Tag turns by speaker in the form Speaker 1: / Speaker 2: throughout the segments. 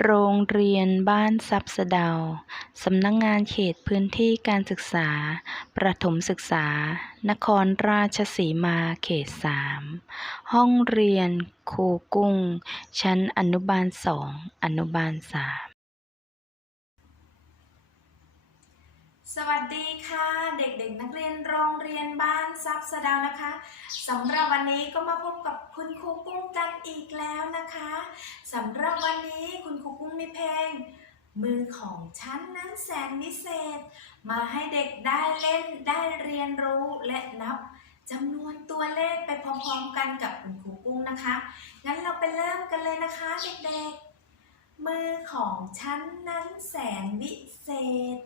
Speaker 1: โรงเรียนบ้านทรัพย์สะเดา สำนักงงานเขตพื้นที่การศึกษา ประถมศึกษา นครราชสีมาเขตสามห้องเรียนครูกุ้ง ชั้นอนุบาลสองอนุบาลสาม
Speaker 2: สวัสดีค่ะ เด็กๆ นักเรียนโรงเรียนบ้านซับสดาวนะคะสำหรับวันนี้ก็มาพบกับคุณครูกุ้งกันอีกแล้วนะคะสำหรับวันนี้คุณครูกุ้งมีเพลง มือของฉันนั้นแสนวิเศษ มาให้เด็กได้เล่นได้เรียนรู้และนับจำนวนตัวเลขไปพร้อมๆกันกับคุณครูกุ้งนะคะ งั้นเราไปเริ่มกันเลยนะคะเด็กๆ มือของฉันนั้นแสนวิเศษ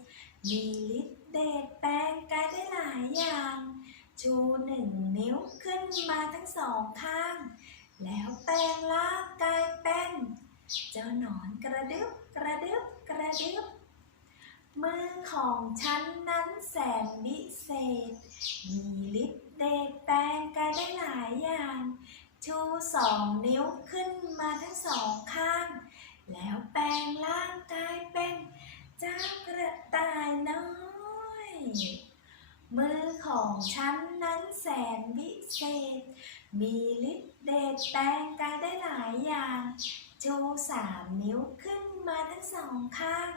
Speaker 2: มีฤทธิ์เดชแปลงกายได้หลายอย่าง ชูหนึ่งนิ้วขึ้นมาทั้งสองข้าง แล้วแปลงร่างกายเป็น เจ้าหนอนกระดึบกระดึบกระดึบมือของฉันนั้นแสนวิเศษ มีฤทธิ์เดชแปลงกายได้หลายอย่าง ชูสองนิ้วขึ้นมาทั้งสองข้าง แล้วแปลงร่างกายเป็นเจ้ากระต่ายน้อย มือของ ฉันนั้นแสนวิเศษ มีฤทธิ์เดชแปลงกายได้หลายอย่าง ชูสามนิ้วขึ้นมาทั้งสองข้าง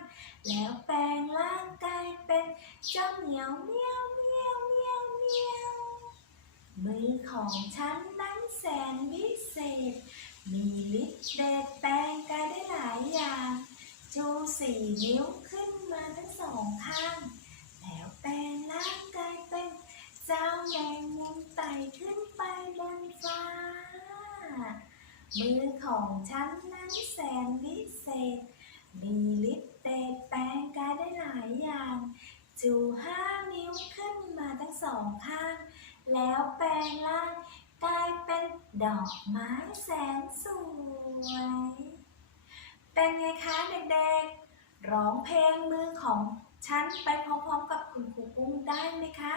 Speaker 2: แล้วแปลงร่างกายเป็นเจ้าเหมียวเมียวเมียวเมียวเมียว มือของฉันนั้นแสนวิเศษ มีฤทธิ์เดชแปลงกายได้หลายอย่าง ชูสี่นิ้วขึ้นมาทั้งสองข้าง แล้วแปลงร่างกายเป็นเจ้าแมงมุมไต่ขึ้นไปบนฟ้า มือของฉันนั้นแสนวิเศษ มีฤทธิ์เดชแปลงกายได้หลายอย่างชูห้านิ้วขึ้นมาทั้งสองข้าง แล้วแปลงร่างกายเป็นดอกไม้แสนสวย เป็นไงคะเด็กๆ ร้องเพลงมือของฉันไปพร้อมๆกับคุณครูกุ้งได้ไหมคะ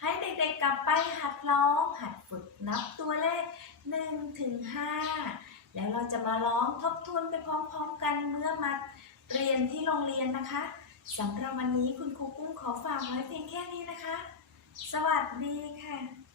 Speaker 2: ให้เด็กๆกลับไปหัดร้องหัดฝึก นับตัวเลข1ถึง5แล้วเราจะมาร้องทบทวนไปพร้อมๆกันเมื่อมาเรียนที่โรงเรียนนะคะสำหรับวันนี้คุณครูกุ้งขอฝากไว้เพียงแค่นี้นะคะ สวัสดีค่ะ